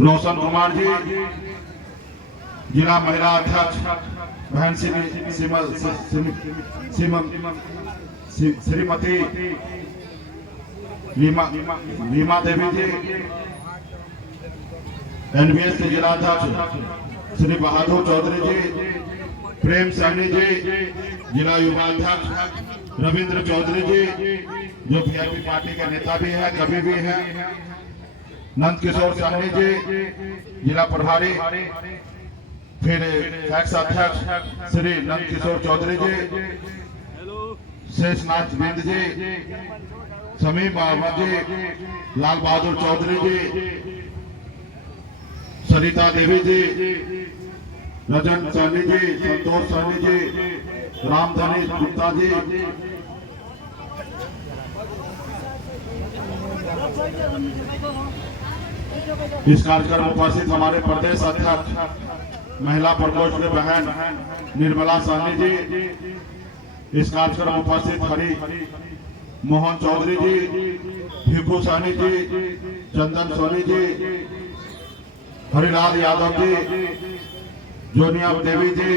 रोशन कुमार जी, जिला महिला अध्यक्ष बहन श्रीमती रीमा देवी जी, एनबीएस के जिला अध्यक्ष श्री बहादुर चौधरी जी, प्रेम सैनी जी, जिला युवा अध्यक्ष रविंद्र चौधरी जी, जो वीआईपी पार्टी के नेता भी है, कभी भी है, नंद किशोर सैनी जी, जिला प्रभारी, फिर एक्स अध्यक्ष श्री नंद किशोर चौधरी जी, शेषनाथ बिंद जी, समीम अहमद जी, लाल बहादुर चौधरी जी, सरिता देवी जी, रजन सैनी जी, संतोष सैनी जी, रामधनी गुप्ता जी, इस कार्यक्रम में उपस्थित हमारे प्रदेश अध्यक्ष महिला प्रकोष्ठ के बहन निर्मला साहनी जी, इस कार्यक्रम में उपस्थित हरि मोहन चौधरी जी, भिभू साहनी जी, चंदन सोनी जी, हरिलाल यादव जी, जोनिया देवी जी,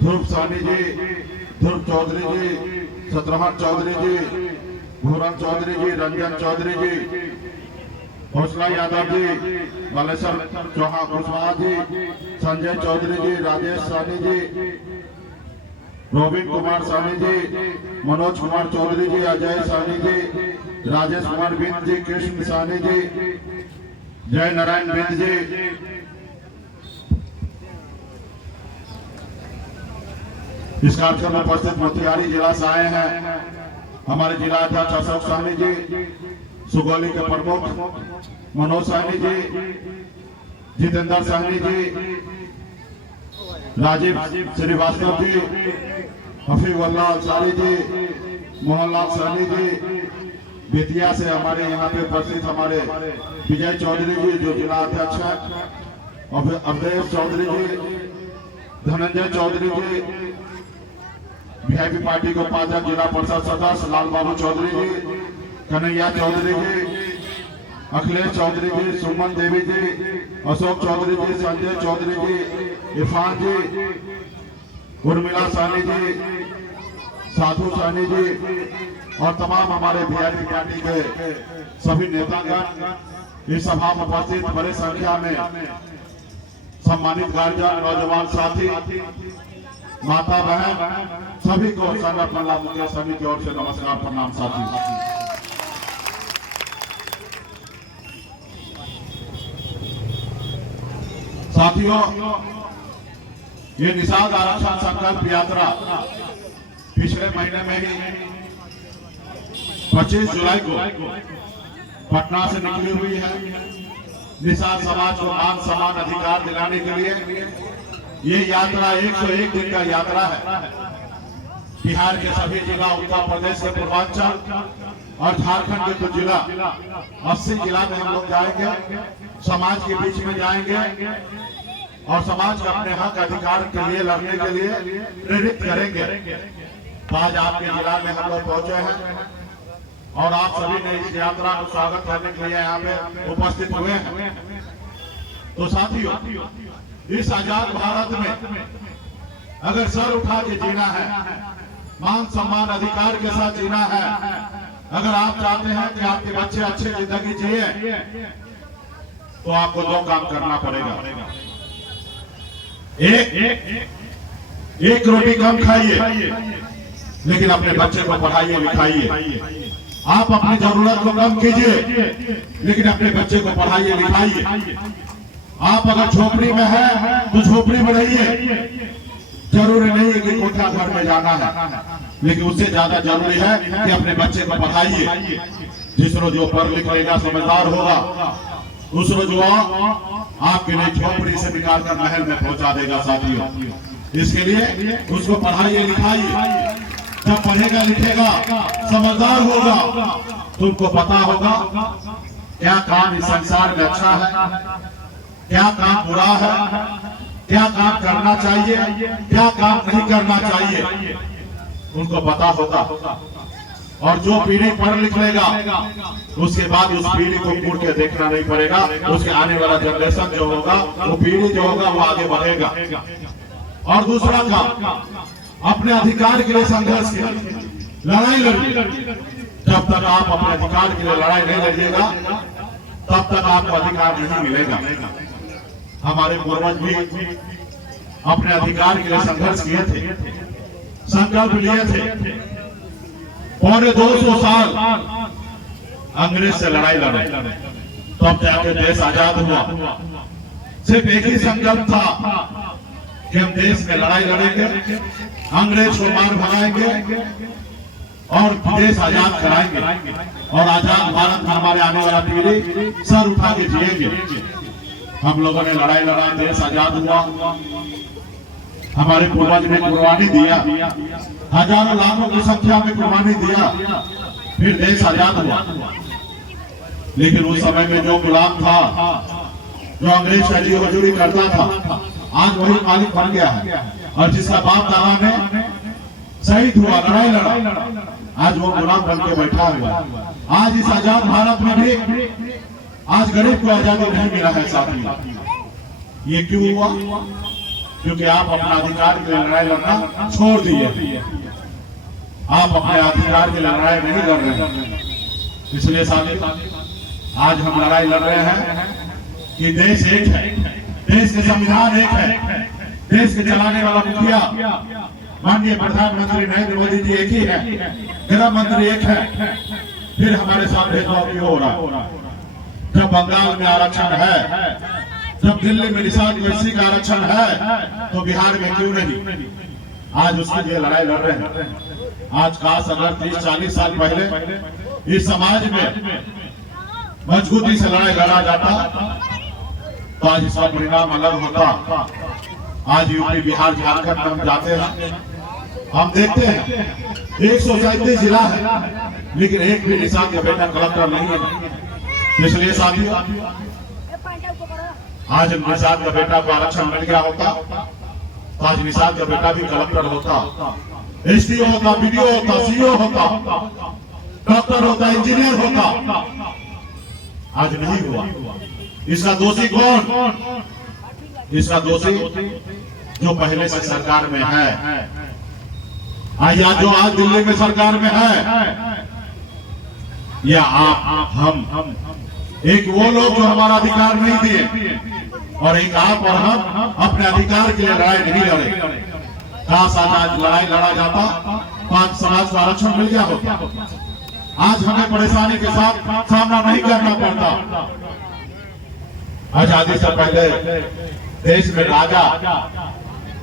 ध्रुव साहनी जी, ध्रुव चौधरी जी, शत्रुघ्न चौधरी जी, भूरन चौधरी जी, रंजन चौधरी जी, हौसला यादव जी, बालेश्वर चौहान कुशवाहा जी, संजय चौधरी जी, राजेश साहनी जी, रोबिन कुमार साहनी जी, मनोज कुमार चौधरी जी, अजय साहनी जी, राजेश कुमार बिंद जी, कृष्ण साहनी जी, जय नारायण बिंद जी, इस कार्यक्रम में उपस्थित मोतिहारी जिला से आए हैं हमारे जिला अध्यक्ष अशोक साहनी जी, सुगौली के प्रमुख मनोज साहनी जी, जितेंद्र साहनी जी, राजीव श्रीवास्तव जी, हफीजुल्लाह अंसारी जी, मोहनलाल साहनी जी, बेतिया से हमारे यहाँ पे उपस्थित हमारे विजय चौधरी जी जो जिला अध्यक्ष है, अवधेश चौधरी जी, धनंजय चौधरी जी, वीआईपी पार्टी के उपाध्यक्ष जिला परिषद सदस्य लाल बाबू चौधरी जी, कन्हैया चौधरी जी, अखिलेश चौधरी जी, सुमन देवी जी, अशोक चौधरी जी, संजय चौधरी जी, इरफान जी, उर्मिला साहनी जी, साधु साहनी जी और तमाम हमारे वीआईपी पार्टी के सभी नेतागण इस सभा में उपस्थित बड़ी संख्या में सम्मानित गार्जियन, नौजवान साथी, माता बहन सभी को संगठन महिला मुकेश सभी की ओर से नमस्कार प्रणाम। साथी साथियों, ये निषाद आरक्षण संकल्प यात्रा पिछले महीने में ही 25 जुलाई को पटना से निकली हुई है। निषाद समाज को मान सम्मान अधिकार दिलाने के लिए ये यात्रा 101 दिन का यात्रा है। बिहार के सभी जिला, उत्तर प्रदेश के पूर्वांचल और झारखंड के कुछ जिला, 80 जिला में हम लोग जाएंगे, समाज के बीच में जाएंगे और समाज को अपने हक अधिकार के लिए लड़ने के लिए प्रेरित करेंगे। तो आज आपके जिला में हम लोग पहुंचे हैं और आप सभी ने इस यात्रा को स्वागत करने के लिए यहाँ पे उपस्थित हुए हैं। तो साथियों, इस आजाद भारत में अगर सर उठा के जीना है, मान सम्मान अधिकार के साथ जीना है, अगर आप चाहते हैं कि आपके बच्चे अच्छी जिंदगी जिए, तो आपको 2 काम करना पड़ेगा। एक रोटी कम खाइए, लेकिन अपने बच्चे को पढ़ाइए लिखाइए। आप अपनी जरूरत को कम कीजिए, लेकिन अपने बच्चे को पढ़ाइए लिखाइए। आप अगर झोपड़ी में है तो झोपड़ी में रहिए। जरूरी नहीं है कि कोठा घर में जाना है, लेकिन उससे ज्यादा जरूरी है कि अपने बच्चे को पढ़ाइए। जिस रोज वो पढ़ लिख लेगा, समझदार होगा, उस रोज वो आपके लिए झोपड़ी से निकालकर महल में पहुंचा देगा। साथियों, इसके लिए उसको पढ़ाइए लिखाइए। जब पढ़ेगा लिखेगा, समझदार होगा, तो उनको पता होगा क्या काम इस संसार में अच्छा है, क्या काम बुरा है, क्या काम करना चाहिए, क्या काम नहीं करना चाहिए, उनको पता होगा। और जो पीढ़ी पढ़ लिख लेगा उसके बाद उस पीढ़ी को मुड़ के देखना नहीं पड़ेगा, उसके आने वाला जनरेशन जो होगा, वो पीढ़ी जो होगा वो आगे बढ़ेगा। और दूसरा काम, अपने अधिकार के लिए संघर्ष किया, लड़ाई लड़िए। जब तक आप अपने अधिकार के लिए लड़ाई नहीं लड़िएगा तब तक आपको अधिकार नहीं मिलेगा। हमारे पूर्वज भी अपने अधिकार के लिए संघर्ष किए थे, संकल्प लिए थे। पौने 200 साल अंग्रेज से लड़ाई लड़े, तब जाके देश आजाद हुआ। सिर्फ एक ही संकल्प था कि हम देश में लड़ाई लड़ेंगे, अंग्रेज को मार भगाएंगे और देश आजाद कराएंगे, और आजाद भारत में हमारे आने वाला पीढ़ी सर उठा के जिएंगे। हम लोगों ने लड़ाई लड़ा, देश आजाद हुआ। हमारे पूर्वज ने कुर्बानी दिया, हजारों लाखों की संख्या में कुर्बानी दिया, फिर देश आजाद हुआ। लेकिन उस समय में जो गुलाम था, जो अंग्रेज का जी हजूरी करता था, आज वही मालिक बन गया है। और जिसका बाप दादा ने शहीद हुआ, लड़ाई लड़ा, आज वो गुलाम बन के बैठा हुआ। आज इस आजाद भारत में भी आज गरीब को आजादी नहीं मिला है साथी। ये क्यों हुआ? क्योंकि आप अपना अधिकार के लिए लड़ाई लड़ना छोड़ दिए। आप अपने अधिकार के लिए लड़ाई नहीं लड़ रहे हैं। इसलिए साथी, आज हम लड़ाई लड़ रहे हैं कि देश एक है, देश के संविधान एक है, देश के चलाने वाला मुखिया माननीय प्रधानमंत्री नरेंद्र मोदी जी एक ही है, गृह मंत्री एक है। फिर हमारे साथ भेदभाव क्यों हो रहा? जब बंगाल में आरक्षण है, जब दिल्ली में निषाद ओवैसी का आरक्षण है, तो बिहार में क्यों नहीं? आज उसके लिए लड़ाई लड़ रहे हैं। आज काश अगर 30-40 साल पहले इस समाज में मजबूती से लड़ाई लड़ा जाता तो आज इसका परिणाम अलग होता। आज यूपी, बिहार, झारखंड में हम जाते हैं, हम देखते हैं 137 जिला है, लेकिन एक भी निषाद का बेटा कलेक्टर नहीं है। इसलिए साथियों, आज निषाद का बेटा को आरक्षण मिल गया होता तो आज निषाद का बेटा भी कलेक्टर होता, एसडीओ होता, बीडीओ होता, सीईओ होता, डॉक्टर होता, इंजीनियर होता। आज नहीं हुआ। इसका दोषी कौन? इसका दोषी जो पहले से सरकार में है, या जो आज दिल्ली में सरकार में है, या आप, हम, एक वो लोग जो हमारा अधिकार नहीं दिए, और एक आप और हम अपने अधिकार के लिए लड़ाई नहीं लड़े। काश आज लड़ाई लड़ा जाता तो आज समाज को आरक्षण मिल गया होता। आज हमें परेशानी के साथ सामना नहीं करना पड़ता। आजादी से पहले देश में राजा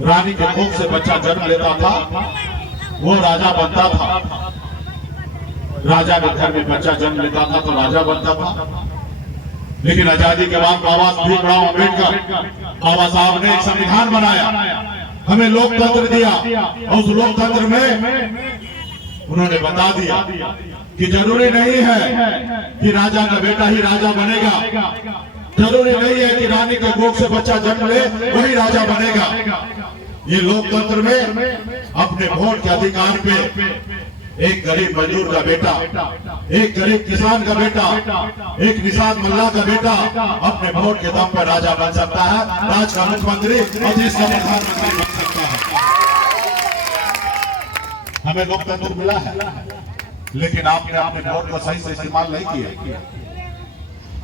रानी के कोख से बच्चा जन्म लेता था, वो राजा बनता था। राजा के घर में बच्चा जन्म लेता था तो राजा बनता था। लेकिन आजादी के बाद बाबा भीमराव अम्बेडकर, बाबा साहब ने एक संविधान बनाया, हमें लोकतंत्र दिया, और उस लोकतंत्र में उन्होंने बता दिया कि जरूरी नहीं है कि राजा का बेटा ही राजा बनेगा, जरूरी नहीं है कि रानी के कोख से बच्चा जन्म ले वही राजा बनेगा। ये लोकतंत्र में अपने वोट के अधिकार पे एक गरीब मजदूर का बेटा, एक गरीब किसान का बेटा, एक निषाद मल्ला का बेटा अपने वोट के दम पर राजा बन सकता है, राज का मुख्यमंत्री और देश का प्रधानमंत्री बन सकता है। हमें लोकतंत्र मिला है, लेकिन आपने अपने वोट को सही से इस्तेमाल नहीं किया।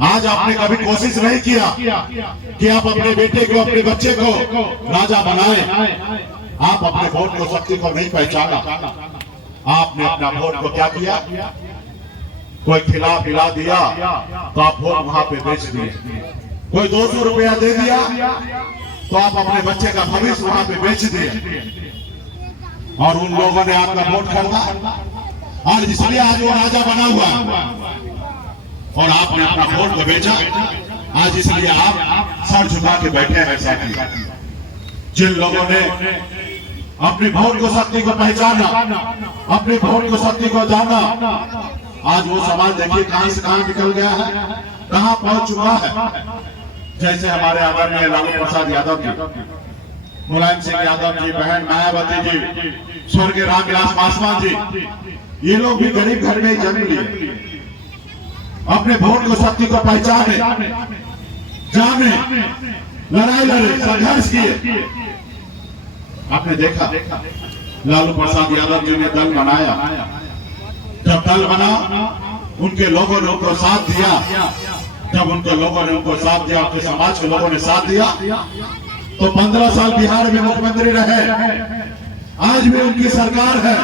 आज आपने कभी कोशिश नहीं किया कि आप अपने बेटे को, अपने बच्चे को राजा बनाएं। आप अपने वोट को, शक्ति को नहीं पहचाना। आपने अपना वोट को क्या किया? कोई खिला पिला दिया तो आप वोट वहां पे बेच दिए। कोई 200 रुपया दे दिया तो आप अपने बच्चे का भविष्य वहां पे बेच दिए, और उन लोगों ने आपका वोट खरीदा, और इसलिए आज वो राजा बना हुआ, और आपने अपना वोट को बेचा। आज इसलिए आप सर झुका के बैठे हैं साथी। जिन लोगों ने अपनी वोट को, शक्ति को पहचाना, अपनी वोट को, शक्ति को जाना, आज वो समाज देखिए कहां से कहां निकल गया है, कहां पहुंच चुका है। जैसे हमारे आदरणीय लालू प्रसाद यादव जी, मुलायम सिंह यादव जी, बहन मायावती जी, स्वर्गीय रामविलास पासवान जी, ये लोग भी गरीब घर में ही जन्म लिए, अपने वोट को शक्ति को पहचाने, जाने, लड़ाई लड़े, संघर्ष किए। आपने देखा लालू प्रसाद यादव जी ने दल बनाया, जब दल बना उनके लोगों ने उनको साथ दिया, जब उनके लोगों ने उनको साथ दिया, उनके समाज के लोगों ने साथ दिया, तो 15 साल बिहार में मुख्यमंत्री रहे। आज भी उनकी सरकार है।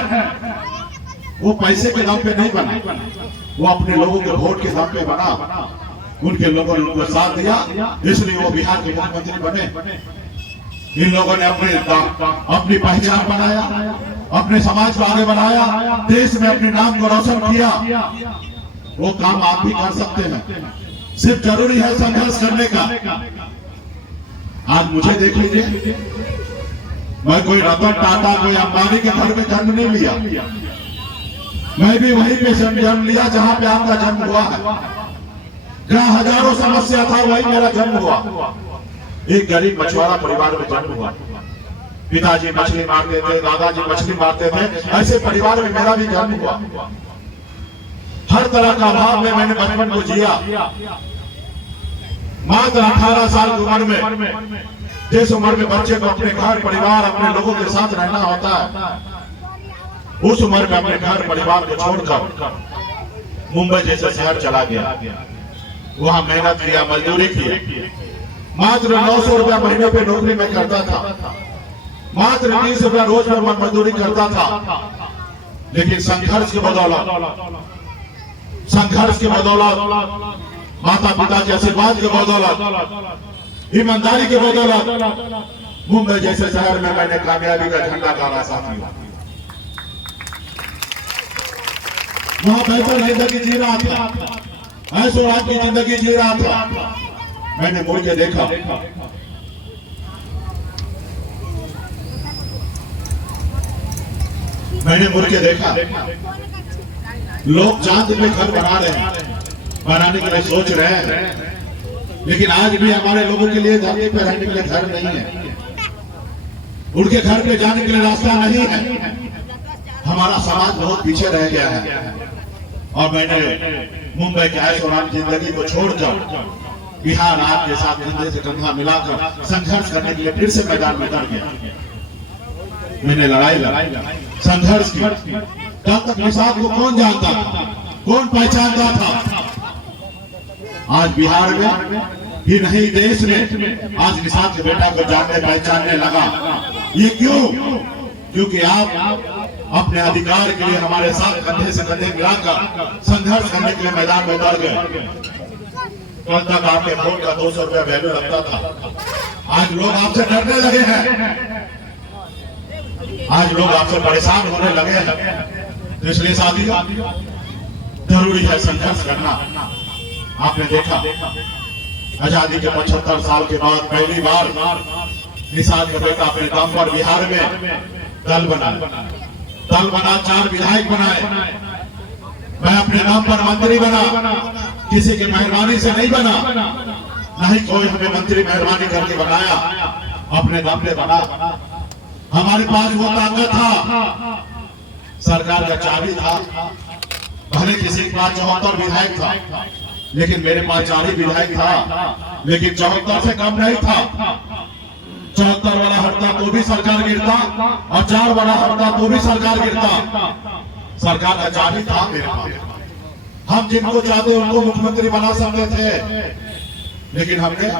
वो पैसे के दम पे नहीं बना, वो अपने लोगों के वोट के दम पे बना। उनके लोगों ने उनको साथ दिया, इसलिए वो बिहार के मुख्यमंत्री बने। इन लोगों ने अपनी पहचान बनाया, अपने समाज को आगे बढ़ाया, देश में अपने नाम को रोशन किया। वो काम आप भी कर सकते हैं, सिर्फ जरूरी है संघर्ष करने का। आज मुझे देख लीजिए, मैं कोई रतन टाटा, कोई अंबानी के घर में जन्म नहीं लिया। मैं भी वहीं पे जन्म लिया जहां पे आपका जन्म हुआ है, जहां हजारों समस्या था, वहीं मेरा जन्म हुआ। एक गरीब मछुआरा परिवार में जन्म हुआ। पिताजी मछली मारते थे, दादाजी मछली मारते थे, ऐसे परिवार में मेरा भी जन्म हुआ। हर तरह का अभाव में मैंने बचपन को जिया। मात्र 18 साल की उम्र में, जिस उम्र में बच्चे को अपने घर परिवार, अपने लोगों के साथ रहना होता है, उस उम्र में अपने घर परिवार को छोड़कर मुंबई जैसे शहर चला गया। वहां मेहनत किया, मजदूरी की। मात्र 900 रुपया महीने पे नौकरी में करता था, मात्र 30 रुपया रोज में मजदूरी करता था। लेकिन संघर्ष के बदौलत, माता पिता के आशीर्वाद के बदौलत, ईमानदारी के बदौलत मुंबई जैसे शहर में मैंने कामयाबी का झंडा गाड़ा साथियों। वहां बेहतर जिंदगी जी रहा था, ऐशो राज की जिंदगी जी रहा था। मैंने मुड़ के देखा, लोग चांद में घर बना रहे हैं, बनाने के लिए सोच रहे हैं, लेकिन आज भी हमारे लोगों के लिए धरती पर रहने के लिए घर नहीं है, उनके घर पे जाने के लिए रास्ता नहीं है। हमारा समाज बहुत पीछे रह गया है। और मैंने मुंबई के ऐशो-आराम जिंदगी को छोड़कर बिहार आपके साथ कंधे से कंधा मिलाकर संघर्ष करने के लिए फिर से मैदान में उतर गया। मैंने लड़ाई संघर्ष की। तब तक निषाद को कौन जानता था, कौन पहचानता था? आज बिहार में ही नहीं, देश में आज निषाद के बेटा को जानने पहचानने लगा। ये क्यों? क्योंकि आप अपने अधिकार के लिए हमारे साथ कंधे से कंधे मिलाकर संघर्ष करने के लिए मैदान में उतर गए। कल तक आपके वोट का 200 रुपया वैल्यू लगता था, आज लोग आपसे डरने लगे हैं, आज लोग आपसे परेशान होने लगे हैं। तो इसलिए साथियों, जरूरी है संघर्ष करना। आपने देखा आजादी के 75 साल के बाद पहली बार निषाद का बेटा अपने दम पर बिहार में दल बना 4 विधायक बनाए। मैं अपने नाम पर मंत्री बना, किसी की मेहरबानी से नहीं बना, नहीं कोई हमें मंत्री मेहरबानी करके बनाया, अपने दम पे बना। हमारे पास वो ताकत था, सरकार का चाबी था। भले किसी के पास 74 विधायक था, लेकिन मेरे पास 4 ही विधायक था, लेकिन 74 से कम नहीं था। 74 वाला हटता तो भी सरकार गिरता, और 4 वाला हटता तो भी सरकार गिरता। सरकार का चाबी था मेरे पास। हम जिनको चाहते उनको मुख्यमंत्री बना सकते थे, लेकिन हमने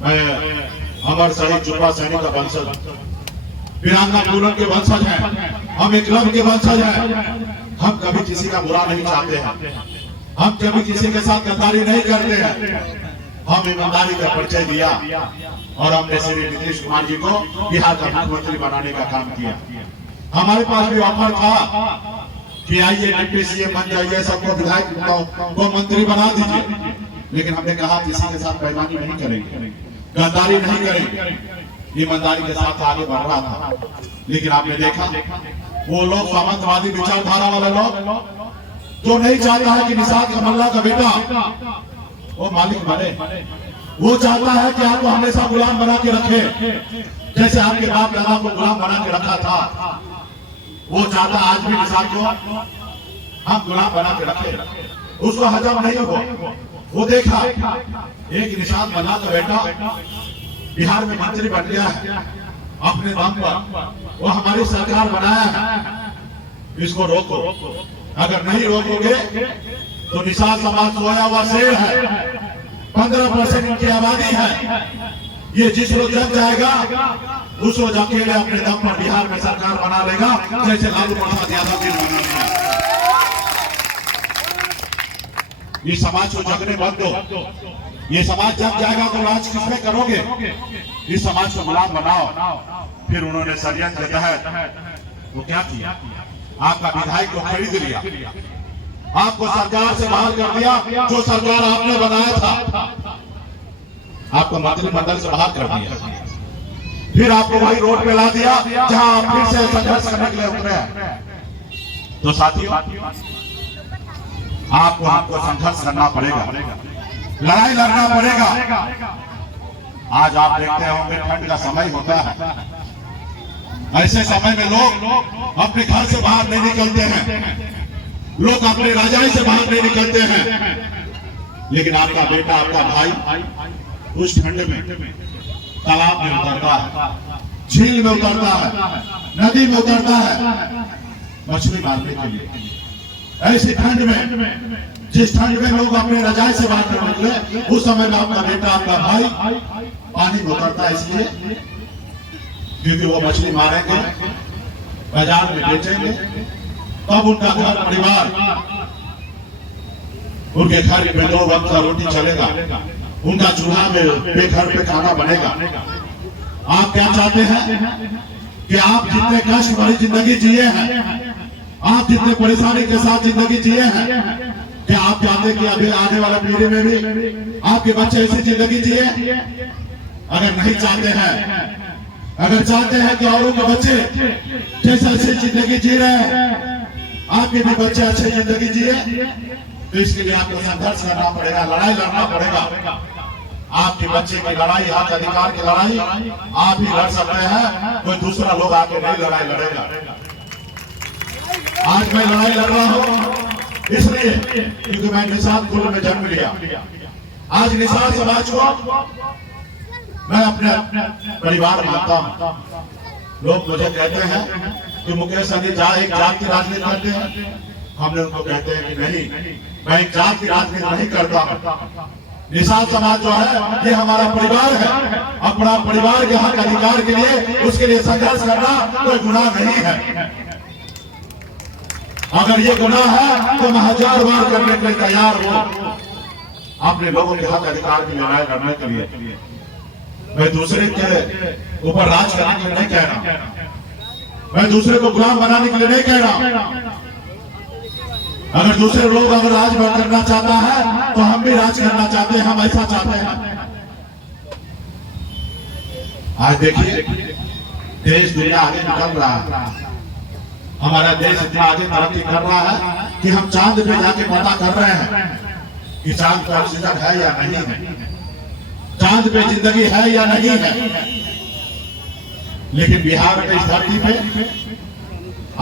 मैं अमर शहीद जुड़वा सैनिक का वंशज, वीरांगना पूनम के वंशज हैं, हम एकलव्य के वंशज हैं। हम कभी किसी का बुरा नहीं चाहते हैं, हम कभी किसी के साथ गद्दारी नहीं करते हैं। हम ईमानदारी का परिचय दिया और हमने श्री नीतीश कुमार जी को बिहार का मुख्यमंत्री बनाने का काम किया। हमारे पास भी ऑफर था कि आइए डिप्टी सीएम बन जाइए, सबको विधायक को मंत्री बना दीजिए, लेकिन हमने कहा किसी के साथ बेईमानी नहीं करेंगे, गद्दारी नहीं करेंगे, ईमानदारी के साथ आगे बढ़ रहा था। लेकिन आपने देखा वो लोग सामंतवादी विचारधारा वाले लोग जो नहीं चाहता है कि निषाद कमल्ला का बेटा वो मालिक बने, वो चाहता है कि आपको हमेशा गुलाम बना के रखे, जैसे आपके बाप दादा को गुलाम बना के रखा था। वो चाहता आज भी निषाद को हम गुलाम बना के रखे, उसको हजम नहीं हो। वो देखा एक निषाद मल्ला का बेटा बिहार में मंत्री बन गया है अपने दम पर, वो हमारी सरकार बनाया है, इसको रोको। अगर नहीं रोकोगे तो निषाद समाज सोया हुआ शेर है, 15% इनकी आबादी है। ये जिस रोज जग जाएगा उस रोज अकेले अपने दम पर बिहार में सरकार बना लेगा, जैसे लालू प्रसाद यादव जी ने बना लिया। ये समाज को जगने मत दो, ये समाज जग जाएगा तो राज किसमें करोगे? इस समाज को गुलाम बनाओ। फिर उन्होंने षड्यंत्र के तहत वो क्या किया, आपका विधायक को खरीद लिया, आपको सरकार से बाहर कर दिया, जो सरकार आपने बनाया था आपको मंत्रिमंडल से बाहर कर दिया, फिर आपको वही रोड पे ला दिया जहां आप फिर से संघर्ष करने के लिए उतरे हैं। तो साथियों, आपको हमको संघर्ष करना पड़ेगा, लड़ाई लड़ना पड़ेगा। आज आप देखते होंगे ठंड का समय होता है, ऐसे समय में लोग अपने घर से बाहर नहीं निकलते हैं, लोग अपने रजाई से बाहर नहीं निकलते हैं। लेकिन आपका बेटा, आपका भाई उस ठंड में तालाब में उतरता है, झील में उतरता है, नदी में उतरता है मछली मारने के लिए। ऐसी ठंड में, जिस ठंड में लोग अपने रजाई से बाहर नहीं निकले, उस समय में आपका बेटा, आपका भाई पानी में उतरता है, इसलिए क्योंकि वो मछली मारेंगे, बाजार में बेचेंगे, तब उनका घर परिवार, उनके घर में 2 वक्त का रोटी चलेगा, उनका चूल्हा में बेघर पे खाना बनेगा। आप क्या चाहते हैं कि आप जितने कष्ट भरी जिंदगी जिए हैं, आप जितने परेशानी के साथ जिंदगी जिए हैं, क्या आप चाहते हैं कि अभी आने वाला पीढ़ी में भी आपके बच्चे ऐसी जिंदगी जिए? अगर नहीं चाहते हैं, अगर चाहते हैं कि औरों के बच्चे जैसे अच्छी जिंदगी जी रहे हैं आपके भी बच्चे अच्छी जिंदगी जिए, तो इसके लिए आपको संघर्ष करना पड़ेगा, लड़ाई लड़ना पड़ेगा। आपके बच्चे की लड़ाई, हक अधिकार की लड़ाई आप ही लड़ सकते हैं, कोई दूसरा लोग आके नहीं लड़ाई लड़ेगा। आज मैं लड़ाई लड़ रहा हूं इसलिए क्योंकि मैं निषाद कुल में जन्म लिया। आज निषाद समाज को मैं अपने परिवार मानता हूं। लोग मुझे कहते हैं कि मुकेश सहनी एक जात की राजनीति करते हैं, हमने उनको कहते हैं कि नहीं, मैं एक जात की राजनीति नहीं करता हूं। निषाद समाज जो है ये हमारा परिवार है, अपना परिवार के हक अधिकार के लिए, उसके लिए संघर्ष करना कोई गुनाह नहीं है। अगर ये गुनाह है तो मैं 1000 बार करने के लिए तैयार हूं, अपने लोगों के हक अधिकार की लड़ाई लड़ने के लिए। मैं दूसरे के ऊपर राज करने के लिए नहीं कह रहा, मैं दूसरे को गुलाम बनाने के लिए नहीं कह रहा। अगर दूसरे लोग अगर राज करना चाहता है तो हम भी राज करना चाहते हैं, हम ऐसा चाहते हैं। आज देखिए देश दुनिया आगे निकल रहा है, हमारा देश इतना आगे तरक्की कर रहा है कि हम चांद पे जाके पता कर रहे हैं कि चांद पर ऑक्सीजन है या नहीं है, चांद पे जिंदगी है या नहीं है। लेकिन बिहार में इस धरती पे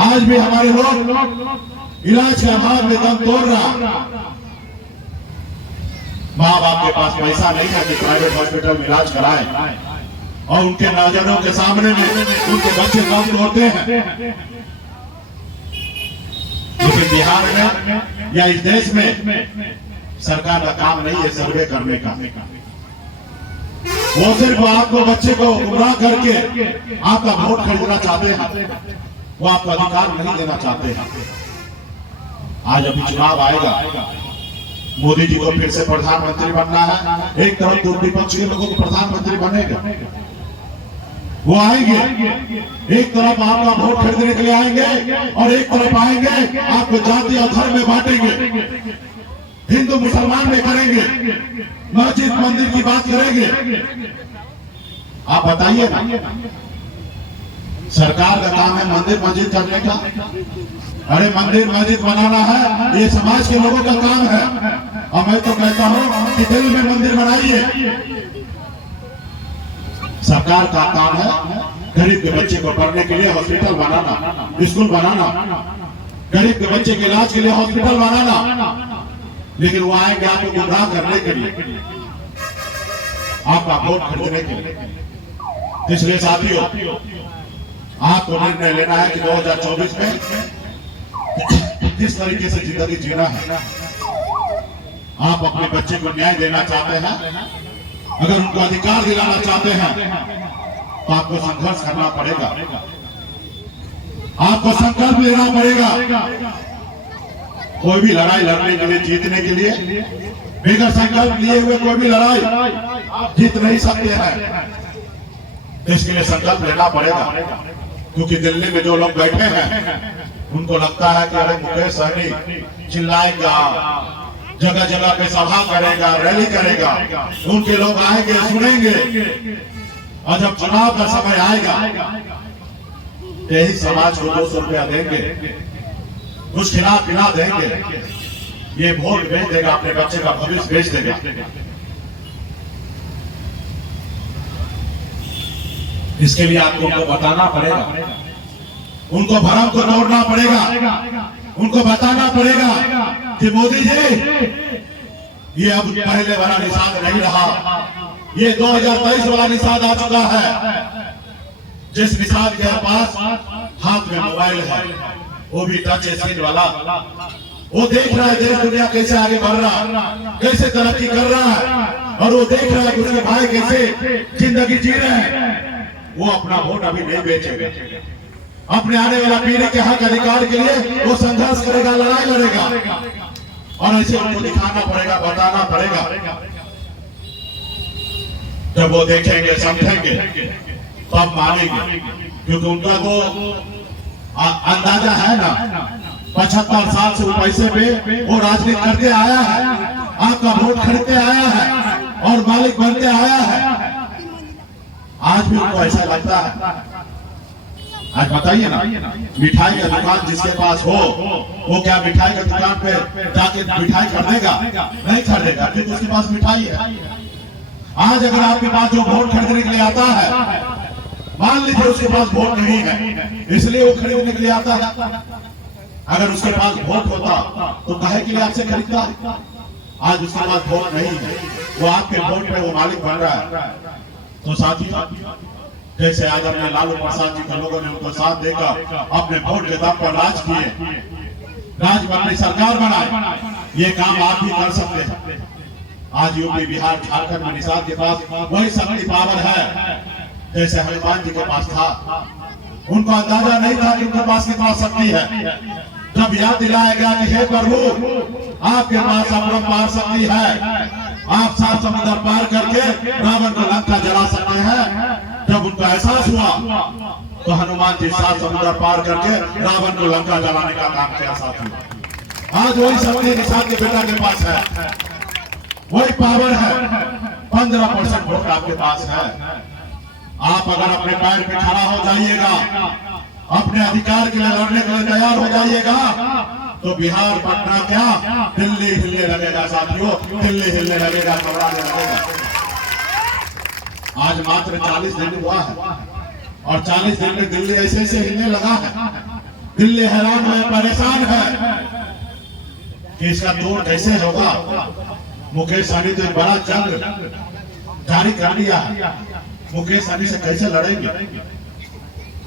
आज भी हमारे लोग इलाज के अभाव में दम तोड़ रहा। माँ बाप के पास पैसा नहीं है कि प्राइवेट हॉस्पिटल में इलाज कराए, और उनके नजरों के सामने में उनके बच्चे दम तोड़ते हैं। लेकिन बिहार में या इस देश में सरकार का काम नहीं है सर्वे करने का, वो सिर्फ आपको बच्चे को गुमराह करके आपका वोट खरीदना चाहते हैं, वो आपको अधिकार नहीं देना चाहते हैं। आज अभी चुनाव आएगा, मोदी जी को फिर से प्रधानमंत्री बनना है। एक तरफ तो विपक्ष के लोगों को प्रधानमंत्री बनेगा, वो आएंगे, एक तरफ आपका वोट खरीदने के लिए आएंगे और एक तरफ आएंगे आपको जाति और धर्म में बांटेंगे, हिंदू मुसलमान में करेंगे, मस्जिद मंदिर की बात करेंगे। आप बताइए ना, सरकार का काम है मंदिर मस्जिद करने का? अरे मंदिर मस्जिद बनाना है ये समाज के लोगों का काम है, और मैं तो कहता हूं कि दिल में मंदिर बनाइए। सरकार का काम है गरीब के बच्चे को पढ़ने के लिए हॉस्पिटल बनाना, स्कूल बनाना, गरीब के बच्चे के इलाज के लिए हॉस्पिटल बनाना, लेकिन वो आएंगे आपको गुमराह करने के लिए, आपका वोट खरीदने के लिए। इसलिए साथियों, आपको निर्णय लेना है कि 2024 में किस तरीके से जिंदगी जीना है। आप अपने बच्चे को न्याय देना चाहते हैं, अगर उनको अधिकार दिलाना चाहते हैं, तो आपको संघर्ष करना पड़ेगा, आपको संकल्प लेना पड़ेगा। कोई भी लड़ाई लड़ने के लिए, जीतने के लिए बगैर संकल्प लिए हुए कोई भी लड़ाई आप जीत नहीं सकते हैं। इसके लिए संकल्प लेना पड़ेगा, क्योंकि दिल्ली में जो लोग बैठे हैं उनको लगता है कि अरे मुकेश सहनी चिल्लाएगा, जगह जगह पे सभा करेगा, रैली करेगा, उनके लोग आएंगे, सुनेंगे, और जब चुनाव का समय आएगा यही समाज को 200 रुपया देंगे, कुछ खिला देंगे, ये वोट बेच देगा, अपने बच्चे का भविष्य बेच देगा। इसके लिए आपको उनको बताना पड़ेगा, उनको भरम को तोड़ना पड़ेगा, उनको बताना पड़ेगा कि मोदी जी ये अब पहले वाला निषाद नहीं रहा, ये 2023 वाला निषाद आ चुका है। जिस निषाद के पास हाथ में मोबाइल है, वो भी टच स्क्रीन वाला, वो देख रहा है देश दुनिया कैसे आगे बढ़ रहा है, कैसे तरक्की कर रहा है, और वो देख रहा है कि उसके भाई कैसे जिंदगी जी रहे हैं। वो अपना वोट अभी नहीं बेचेगा, अपने आने वाला पीढ़ी के हक अधिकार के लिए वो संघर्ष करेगा, लड़ाई लड़ेगा, और ऐसे उनको दिखाना पड़ेगा, बताना पड़ेगा। जब वो देखेंगे, समझेंगे, तब मानेंगे, क्योंकि उनका तो अंदाजा है ना, 75 साल से वो पैसे पे वो राजनीति करते आया है, आपका वोट खरीदते आया है और मालिक बनते आया है। आज भी उनको ऐसा लगता है। आज बताइए ना, मिठाई का दुकान जिसके पास हो, वो क्या मिठाई की दुकान पे जाके मिठाई खरीदेगा? नहीं खरीदेगा, क्योंकि उसके पास मिठाई है। आज अगर आपके पास जो वोट खरीदने के लिए आता है, मान लीजिए उसके पास वोट नहीं है, इसलिए वो खरीदने के लिए आता है। अगर उसके पास वोट होता तो काहे के लिए आपसे खरीदता? आज उसके पास वोट नहीं है, वो आपके वोट पे वो मालिक बन रहा है। तो साथियों, जैसे आज हमने लालू प्रसाद जी के लोगों ने उनको साथ देकर अपने वोट के दम पर राज किए, राज में अपनी सरकार बनाए, ये काम आप भी कर सकते हैं। आज यूपी, बिहार, झारखंड में निषाद के पास वही शक्ति पावर है जैसे हनुमान जी के पास था। उनको अंदाजा नहीं था कि उनके पास कितना शक्ति है। जब याद दिलाया गया कि हे प्रभु, आपके पास अपरंपार शक्ति है, आप 7 समुद्र पार करके रावण को लंका जला सकते हैं। जब उनको एहसास हुआ तो हनुमान जी 7 समुद्र पार करके रावण को लंका जलाने का काम किया। साथियों, आज वही शक्ति निषाद के बेटा के पास है, वही पावर है। 15% वोट आपके पास है। आप अगर अपने पैर पे खड़ा हो जाइएगा, अपने अधिकार के लिए लड़ने के लिए तैयार हो जाइएगा, तो बिहार, पटना क्या दिल्ली हिलने लगेगा। साथियों, दिल्ली हिलने लगेगा, घबराने लगेगा। आज मात्र 40 दिन हुआ है और 40 दिन में दिल्ली ऐसे ऐसे हिलने लगा है। दिल्ली हैरान है, परेशान है कि इसका तोड़ कैसे होगा। मुकेश सहनी तो बड़ा जंग जारी कर दिया है, मुकेश सहनी से कैसे लड़ेंगे।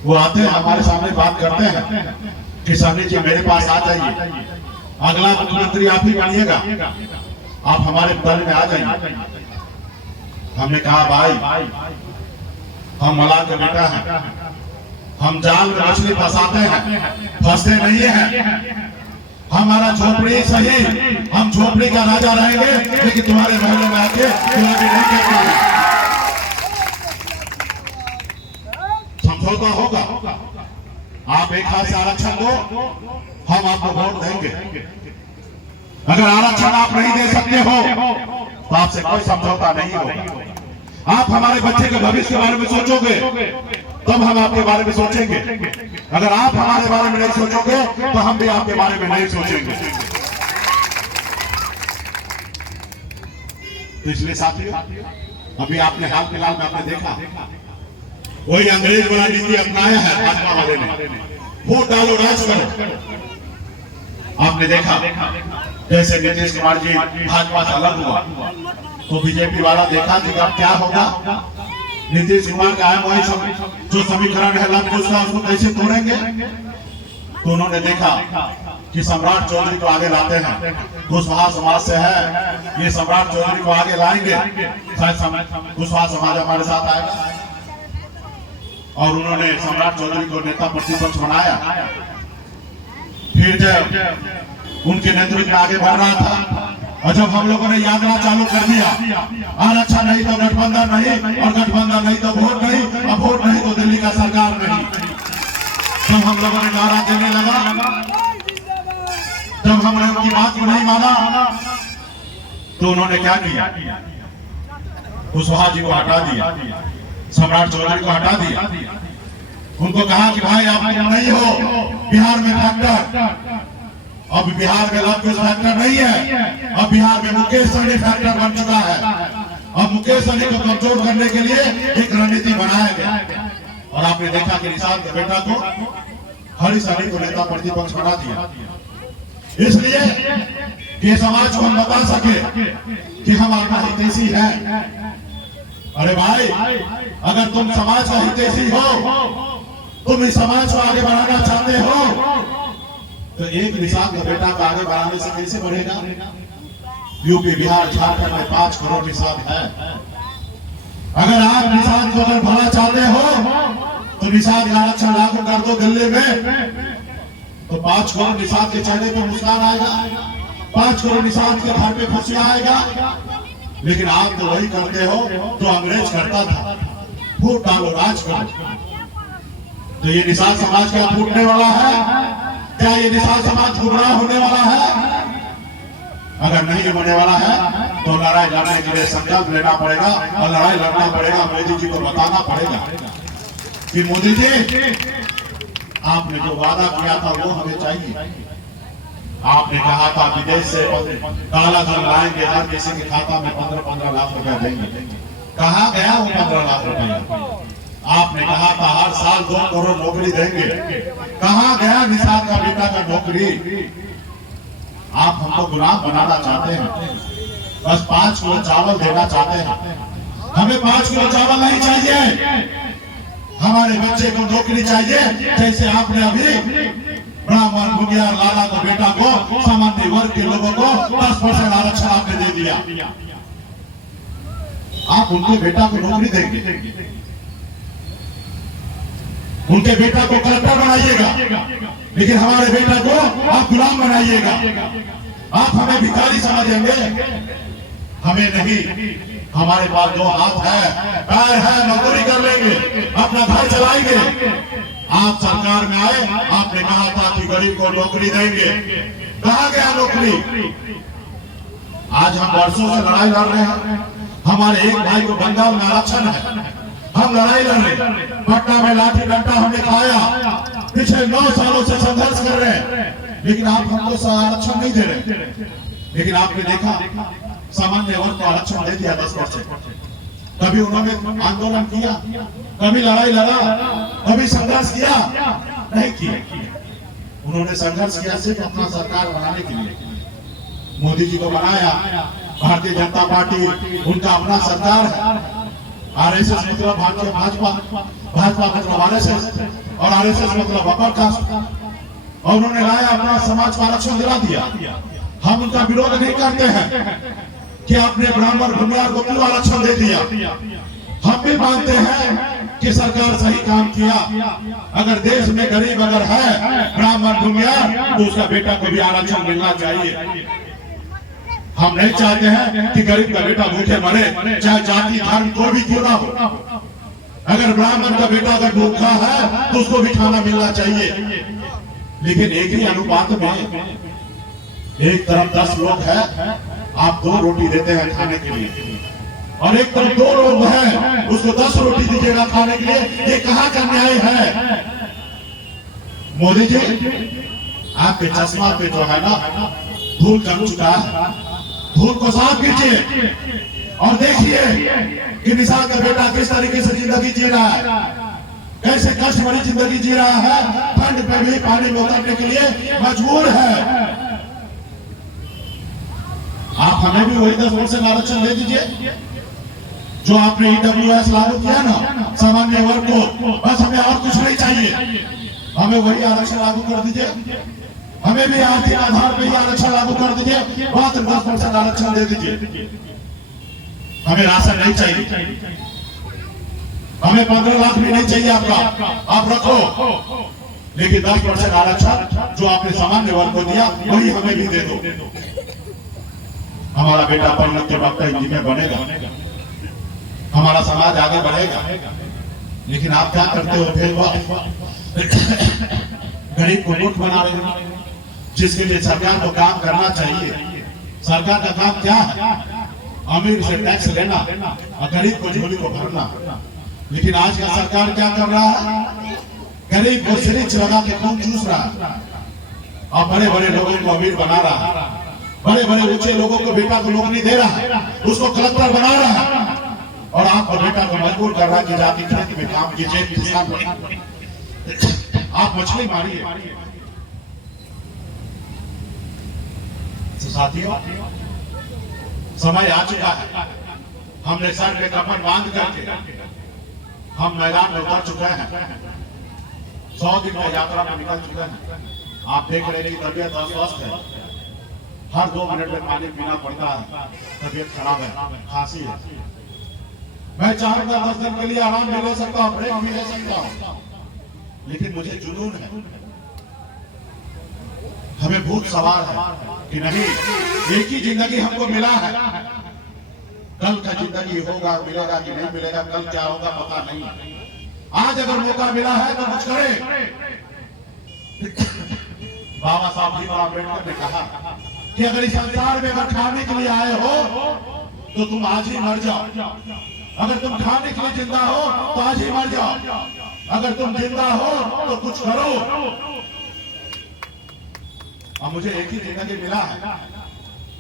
वो आते हैं, हमारे सामने बात करते हैं कि सहनी जी मेरे पास आ जाइए, अगला मुख्यमंत्री आप ही बनिएगा, आप हमारे दल में आ जाइए। हमने कहा भाई, हम मलाह के बेटा हैं, हम जाल में मछली फंसाते हैं, फंसते नहीं हैं। हमारा झोपड़ी सही, हम झोपड़ी का राजा रहेंगे, लेकिन तुम्हारे महलों में आके गुलामी नहीं करेंगे। समझौता होगा, आप एक हाथ से आरक्षण दो, हम आपको वोट देंगे। अगर आरक्षण आप नहीं दे सकते हो तो आपसे कोई समझौता नहीं होगा। आप हमारे बच्चे के भविष्य के बारे में सोचोगे तब हम आपके बारे में सोचेंगे। अगर आप हमारे बारे में नहीं सोचोगे तो हम भी आपके बारे में नहीं सोचेंगे। तो इसलिए साथियों, अभी आपने हाल फिलहाल में आपने देखा वही अंग्रेज वाला नीति अपनाया है भाजपा वाले ने, वोट डालो राज करो। आपने देखा जैसे नीतीश कुमार जी भाजपा से अलग हुआ तो बीजेपी वाला देखा कि अब क्या होगा। नीतीश कुमार का है वही सब जो समीकरण है लंब उसका, उसको कैसे तोड़ेंगे। तो उन्होंने देखा कि सम्राट चौधरी को आगे लाते हैं, कुशवाहा समाज से है, ये सम्राट चौधरी को आगे लाएंगे, शायद कुशवाहा समाज हमारे साथ आएगा। और उन्होंने सम्राट चौधरी को नेता प्रतिपक्ष बनाया। फिर जब उनके नेतृत्व में आगे बढ़ रहा था और जब हम लोगों ने यात्रा चालू कर दिया, आरक्षण नहीं तो गठबंधन नहीं, और गठबंधन नहीं तो वोट नहीं, और वोट नहीं तो दिल्ली का सरकार नहीं, जब हम लोगों ने नारा देने लगा, जब हमने उनकी बात को नहीं माना तो उन्होंने क्या किया, कुशवाहा जी को हटा दिया, सम्राट चौधरी को हटा दिया। उनको कहा कि भाई आप नहीं हो बिहार में फैक्टर, अब बिहार में लव कुश फैक्टर नहीं है, अब बिहार में मुकेश सहनी फैक्टर बन चुका है। अब मुकेश सहनी को कमजोर करने के लिए एक रणनीति बनाया गया। और आपने देखा कि निषाद के बेटा को हरी सहनी को नेता प्रतिपक्ष बना दिया, इसलिए कि समाज को हम बता सके कि हम आपका हितैषी है। अरे भाई, अगर तुम समाज का हितैषी हो, तुम इस समाज को आगे बढ़ाना चाहते हो, तो एक निषाद का बेटा को आगे बढ़ाने से कैसे बढ़ेगा। यूपी बिहार झारखंड में 5 करोड़ निषाद है। अगर आप निषाद को अगर भला चाहते हो तो निषाद का आरक्षण लागू कर दो दिल्ली में, तो 5 करोड़ निषाद के चेहरे पे मुस्कान आएगा, 5 करोड़ निषाद के घर पे खुशियां आएगा। लेकिन आप तो वही करते हो जो अंग्रेज करता था, फूट डालो राज करो। तो ये निषाद समाज क्या फूटने वाला है? क्या ये निषाद समाज गुमराह होने वाला है? अगर नहीं होने वाला है तो लड़ाई लड़ने के लिए संकल्प लेना पड़ेगा और लड़ाई लड़ना पड़ेगा। मोदी जी को बताना पड़ेगा कि मोदी जी, आपने जो वादा किया था वो हमें चाहिए। आपने कहा था विदेश से काला धन लाएंगे, हर किसी के खाता में 15-15 लाख रुपए देंगे। कहाँ गया वो 15 लाख रुपए? आपने कहा था हर साल 2 करोड़ नौकरी देंगे। कहाँ गया निषाद का बेटा का नौकरी? आप हमको गुलाम बनाना चाहते हैं, बस 5 किलो चावल देना चाहते हैं। हमें 5 किलो चावल नहीं चाहिए, हमारे बच्चे को नौकरी चाहिए। जैसे आपने अभी ब्राह्मण भूमियार लाला को बेटा को, सामान्य वर्ग के लोगों को 10% आरक्षण आपने दे दिया, आप उनके बेटा को नौकरी देंगे, उनके बेटा को कलेक्टर बनाइएगा, लेकिन हमारे बेटा को आप गुलाम बनाइएगा। आप हमें भिखारी समझेंगे, हमें नहीं। हमारे पास 2 हाथ है, पैर है, मजदूरी कर लेंगे, अपना घर चलाएंगे। आप सरकार में आए, आपने कहा था कि गरीब को नौकरी देंगे, कहाँ गया नौकरी? आज हम वर्षों से लड़ाई लड़ रहे हैं। हमारे एक भाई को बंगाल में आरक्षण है, हम लड़ाई लड़ रहे। पटना में लाठी डंडा हमने खाया, पिछले 9 सालों से संघर्ष कर रहे हैं, लेकिन आप हमको आरक्षण नहीं दे रहे। लेकिन आपने देखा सामान्य वर्ग को आरक्षण दे दिया 10%। कभी उन्होंने आंदोलन किया, कभी लड़ाई लड़ा, कभी संघर्ष किया? नहीं किया। उन्होंने संघर्ष किया सिर्फ अपना सरकार बनाने के लिए। मोदी जी को बनाया, भारतीय जनता पार्टी उनका अपना सरकार है। आरएसएस मतलब भारतीय भाजपा, भाजपा मतलब आरएसएस, और आरएसएस मतलब अपर कास्ट। और उन्होंने लाया अपना समाज को आरक्षण दिला दिया। हम उनका विरोध नहीं करते हैं कि आपने ब्राह्मण भूमियार को क्यों आरक्षण दे दिया। हम भी मानते हैं कि सरकार सही काम किया। अगर देश में गरीब अगर है ब्राह्मण भूमियार, तो उसका बेटा को भी आरक्षण मिलना चाहिए। हम नहीं चाहते हैं कि गरीब का बेटा भूखे मरे, चाहे जाति धर्म कोई भी क्यों ना हो। अगर ब्राह्मण का बेटा अगर भूखा है तो उसको भी खाना मिलना चाहिए। लेकिन एक ही अनुपात में, एक तरफ 10 लोग हैं, आप 2 रोटी देते हैं खाने के लिए, और एक तरफ 2 लोग हैं, उसको 10 रोटी दीजिएगा खाने के लिए। ये कहाँ का न्याय है? मोदी जी, आपके चश्मा पे जो है ना धूल जम चुका है, धूल को साफ कीजिए और देखिए कि निषाद का बेटा किस तरीके से जिंदगी जी रहा है। कैसे कष्ट भरी जिंदगी जी रहा है, ठंड पे भी पानी में उतरने के लिए मजबूर है। आप हमें भी वही 10% आरक्षण दे दीजिए जो आपने EWS लागू किया ना सामान्य वर्ग को। बस हमें और कुछ नहीं चाहिए, हमें वही आरक्षण लागू कर दीजिए। हमें भी आर्थिक आधार पर ही आरक्षण लागू कर दीजिए, मात्र 10% आरक्षण दे दीजिए। हमें राशन नहीं चाहिए, हमें 15 लाख भी नहीं चाहिए आपका, आप रखो, लेकिन 10% आरक्षण जो आपने सामान्य वर्ग को दिया वही हमें भी दे दो। हमारा बेटा पढ़ के वक्त इंजीनियर बनेगा, हमारा समाज आगे बढ़ेगा। लेकिन आप क्या करते हो, फिर गरीब को मूर्ख बना रहे हो, जिसके लिए सरकार को काम करना चाहिए। सरकार का काम क्या है? अमीर से टैक्स लेना और गरीब को झोली को भरना। लेकिन आज का सरकार क्या कर रहा है? गरीब को सिरिंज लगा के खून चूस रहा है और बड़े बड़े लोगों को अमीर बना रहा है, बड़े बड़े ऊंचे लोगों को बेटा को नौकरी दे रहा है, उसको कलेक्टर बना रहा है, और आपको बेटा को मजबूर कर रहा है कि जाके खेत में काम कीजिए, आप मछली मारिए। साथियों, समय आ चुका है, हमने सर पे कफन बांध करके हम मैदान में उतर चुके हैं। 100 दिन की यात्रा में निकल चुके हैं। आप देख रहे हैं कि तबीयत अस्वस्थ है, हर 2 मिनट में पानी पीना पड़ता है, तबीयत खराब है, खांसी है। मैं चाहूंगा 10 दिन के लिए आराम भी ले सकता हूँ, ब्रेक भी ले सकता हूँ, लेकिन मुझे जुनून है, हमें भूत सवार है कि नहीं, एक ही जिंदगी हमको मिला है। कल का जिंदगी होगा, मिलेगा कि नहीं मिलेगा, कल क्या होगा पता नहीं। आज अगर मौका मिला है तो कुछ करें। बाबा साहब भीमराव अम्बेडकर ने कहा कि अगर इस संसार में अगर खाने के लिए आए हो तो तुम आज ही मर जाओ, अगर तुम खाने के लिए जिंदा हो तो आज ही मर जाओ, अगर तुम जिंदा हो तो कुछ करो। और मुझे एक ही जिंदगी मिला है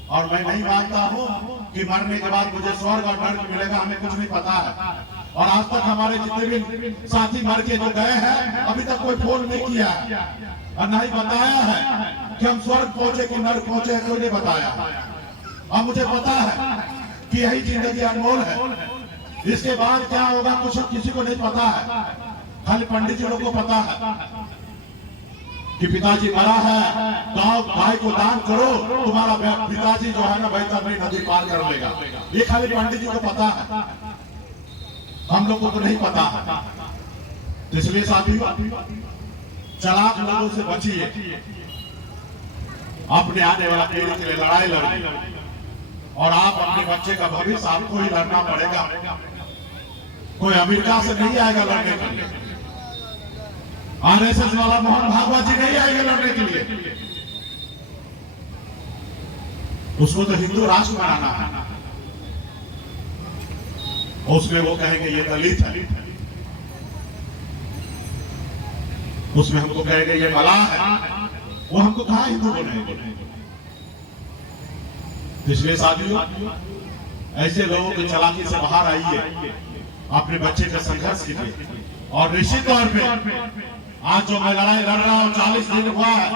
और मैं नहीं मानता हूँ कि मरने के बाद मुझे स्वर्ग और नर्क मिलेगा, हमें कुछ नहीं पता है। और आज तक हमारे जितने भी साथी मर के जो गए हैं अभी तक कोई फोन नहीं किया है और ना ही बताया है कि हम स्वर्ग पहुंचे कि नर्क पहुंचे, कोई नहीं बताया। और मुझे पता है कि यही जिंदगी अनमोल है, इसके बाद क्या होगा कुछ किसी को नहीं पता है, खाली पंडित जी लोग को पता है कि पिताजी मरा है तो भाई को दान करो, तुम्हारा पिताजी जो है ना बैतरनी नदी पार कर लेगा। ये खाली पंडित जी को पता है, हम लोगों को नहीं पता है। इसलिए साथियों, चालाक लोगों से बचिए, अपने आने वाला पीढ़ी के लिए लड़ाई लड़िए, और आप अपने बच्चे का भविष्य आपको ही लड़ना पड़ेगा। कोई अमेरिका से नहीं आएगा लड़ने के लिए, RSS वाला मोहन भागवत जी नहीं आएंगे लड़ने के लिए, उसको तो हिंदू राष्ट्र बनाना है। उसमें वो कहेंगे ये दलित है, उसमें हमको कहेंगे ये मलाह है, वो हमको कहा हिंदू बनाएंगे। इसलिए साथियों, ऐसे लोगों की चालाकी से बाहर आइए, अपने बच्चे का संघर्ष कीजिए। और निश्चित तौर पे आज जो मैं लड़ाई लड़ रहा हूँ 40 दिन हुआ है,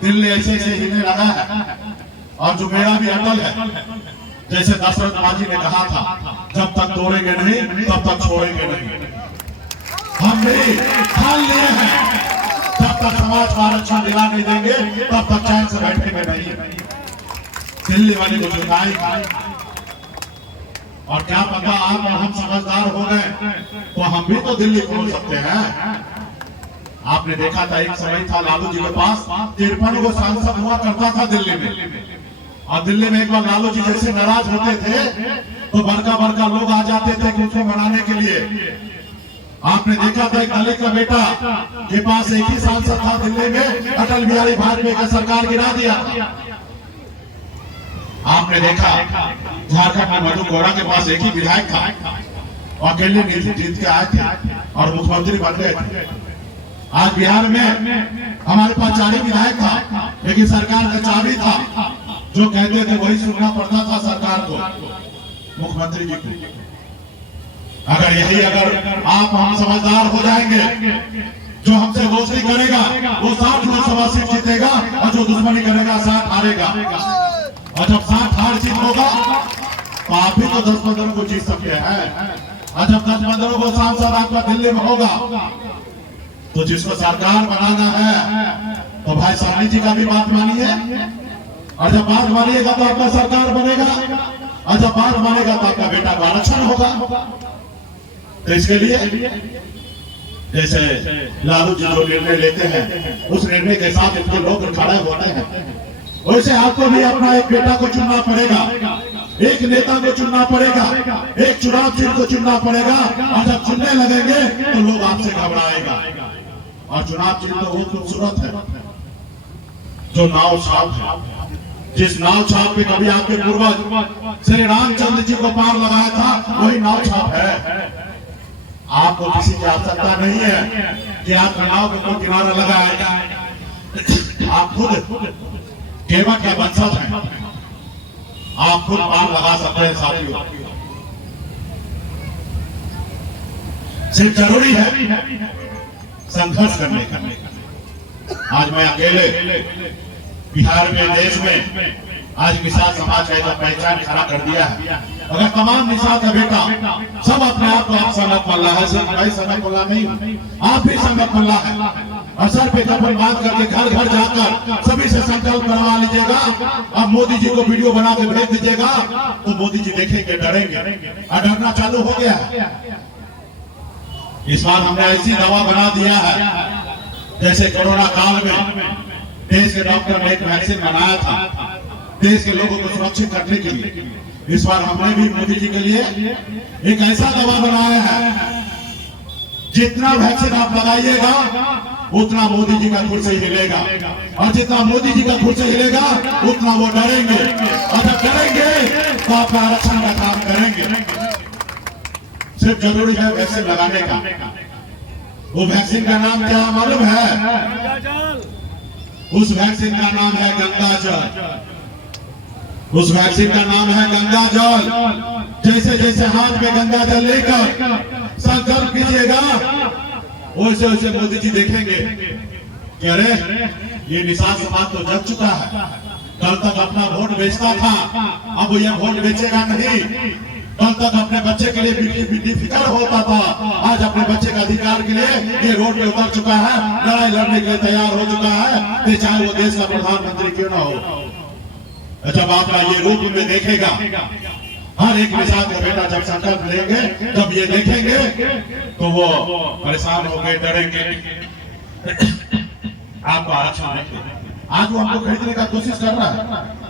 दिल्ली ऐसे ऐसे हिलने लगा है, और जो मेरा भी अटल है, जैसे दशरथ माजी ने कहा था, जब तक तोड़ेंगे नहीं तब तक छोड़ेंगे नहीं। हम भी ठान लिए हैं, जब तक समाज को आरक्षण दिला नहीं देंगे तब तक चैन से बैठेंगे नहीं। दिल्ली वाली को झुकाएंगे, और क्या पता आप और हम समझदार हो गए तो हम भी तो दिल्ली खोल सकते हैं। आपने देखा था एक समय था लालू जी के पास 53 को सांसद हुआ करता था दिल्ली में, और दिल्ली में एक बार लालू जी जैसे नाराज होते थे तो बड़का बड़का लोग आ जाते थे उनको मनाने के लिए। आपने देखा था एक दलित का बेटा के पास एक ही सांसद था दिल्ली में, अटल बिहारी वाजपेयी का सरकार गिरा दिया। आपने देखा झारखंड में मधु कोड़ा के पास एक ही विधायक था, अकेले जीत के आए थे और मुख्यमंत्री बन गए थे। आज बिहार में हमारे पास 4 ही विधायक था, लेकिन सरकार का चाबी था, जो कहते थे वही सुनना पड़ता था सरकार को, मुख्यमंत्री जी को। अगर आप हम समझदार हो जाएंगे, जो हमसे दोस्ती करेगा वो 60 लोकसभा सीट जीतेगा और जो दुश्मनी करेगा 60 हारेगा। और जब 60 हार जीत होगा तो आप भी तो 10-15 को जीत सकते हैं। और जब 10-15 को सांसद आपका दिल्ली में होगा तो जिसको सरकार बनाना है तो भाई साहनी जी का भी बात मानिए, और जब बात मानिएगा तो आपका सरकार बनेगा, और जब बात मानेगा तो आपका बेटा का आरक्षण होगा। तो इसके लिए जैसे लालू जी जो निर्णय लेते हैं उस निर्णय के साथ इनके लोग खड़े होते हैं, वैसे आपको भी अपना एक बेटा को चुनना पड़ेगा, एक नेता को चुनना पड़ेगा, एक चुनाव चिन्ह को चुनना पड़ेगा। और जब चुनने लगेंगे तो लोग आपसे घबराएगा। और चुनाव चिन्ह तो वो खूबसूरत है जो नाव छाप है, जिस नाव छाप पे कभी आपके पूर्वज श्री रामचंद्र जी को पार लगाया था वही नाव छाप है। आपको किसी की आवश्यकता नहीं है कि आप नाव को किनारा लगाए, आप खुद केवल के वंशज हैं, आप खुद पार लगा सकते हैं। साथियों, सिर्फ जरूरी है संघर्ष करने का। आज मैं अकेले बिहार में, देश में आज निषाद समाज का पहचान खड़ा कर दिया है। अगर तमाम निषाद का बेटा सब अपने आप को आप संगत मल्ला है, सिर्फ भाई संगत मल्ला नहीं, आप भी संगत मल्ला है। और सर पे कफन बांध करके घर घर जाकर सभी से संकल्प करवा लीजिएगा। अब मोदी जी को वीडियो बना के भेज दीजिएगा तो मोदी जी देखेंगे, डरेंगे, और डरना चालू हो गया है। इस बार हमने ऐसी दवा बना दिया है जैसे कोरोना काल में देश के डॉक्टर ने एक वैक्सीन बनाया था देश के लोगों को सुरक्षित करने के लिए। इस बार हमने भी मोदी जी के लिए एक ऐसा दवा बनाया है, जितना वैक्सीन आप लगाइएगा उतना मोदी जी का कुर्सी हिलेगा, और जितना मोदी जी का कुर्सी हिलेगा उतना वो डरेंगे, और जब डरेंगे तो आपका आरक्षण का काम करेंगे। सिर्फ जरूरी है वैक्सीन लगाने का। वो वैक्सीन का नाम क्या मालूम है? उस वैक्सीन का नाम है गंगा जल। उस वैक्सीन का नाम है गंगा जल। जैसे जैसे हाथ में गंगा जल लेकर संकल्प कीजिएगा वैसे वैसे मोदी जी देखेंगे कि अरे ये निषाद समाज तो जग चुका है। कल तक अपना वोट बेचता था, अब ये वोट बेचेगा नहीं। कल तक अपने बच्चे के लिए फिक्र होता था, आज अपने बच्चे के अधिकार के लिए ये रोड पे उतर चुका है, लड़ाई लड़ने के लिए तैयार हो चुका है, चाहे वो देश का प्रधानमंत्री क्यों ना हो। जब आपका ये रूप में देखेगा, हर एक निषाद का बेटा जब संकल्प लेंगे, जब ये देखेंगे तो वो परेशान हो गए, डरेंगे, आपको आरक्षण नहीं। आज वो हमको खरीदने का कोशिश कर रहा है।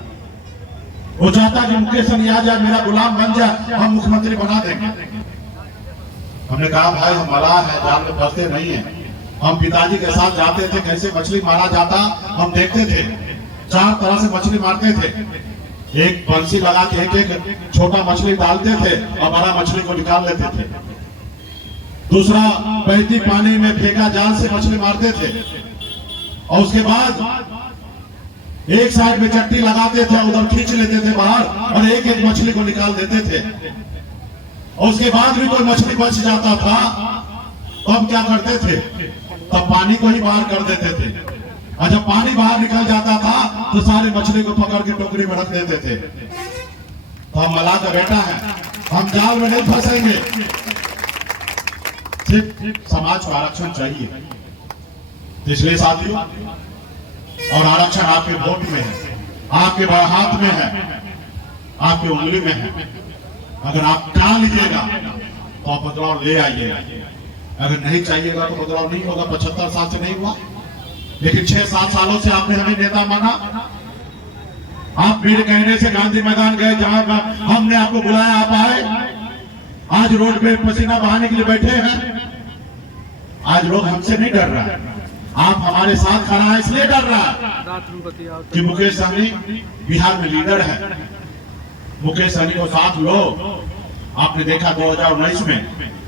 वो चाहता कि मुकेश सहनी आ जाए, मेरा गुलाम बन जाए, हम मुख्यमंत्री बना देंगे। हमने कहा भाई हम मलाह है, जाल में फंसते नहीं है। हम पिताजी के साथ जाते थे, कैसे मछली मारा जाता हम देखते थे। 4 तरह से मछली मारते थे। एक बंसी लगा के एक छोटा मछली डालते थे और बड़ा मछली को निकाल लेते थे। दूसरा बहती पानी में फेंका जाल से मछली मारते थे, और उसके बाद एक साइड में चट्टी लगाते थे, उधर खींच लेते थे बाहर, और एक एक मछली को निकाल देते थे। और उसके बाद भी कोई मछली बच जाता था तो हम क्या करते थे? तब पानी को ही बाहर कर देते थे, और जब पानी बाहर निकल जाता था तो सारे मछली को पकड़ के टोकरी में रख देते थे। तो हम मलाह का बेटा है, हम जाल में नहीं फंसेंगे। सिर्फ समाज को आरक्षण चाहिए। इसलिए साथियों, और आरक्षण आपके वोट में है, आपके हाथ में है, आपके उंगली में है। अगर आप टाल लीजिएगा तो आप बदलाव ले आइएगा, अगर नहीं चाहिएगा तो बदलाव नहीं होगा। 75 साल से नहीं हुआ, लेकिन 6-7 सालों से आपने हमें नेता माना। आप मेरे कहने से गांधी मैदान गए, जहां हमने आपको बुलाया, आप आए। आज रोड पे पसीना बहाने के लिए बैठे हैं। आज लोग हमसे नहीं डर रहा, आप हमारे साथ खड़ा है इसलिए डर रहा है कि मुकेश सहनी बिहार में लीडर है। मुकेश सहनी को साथ लो। आपने देखा 2019 में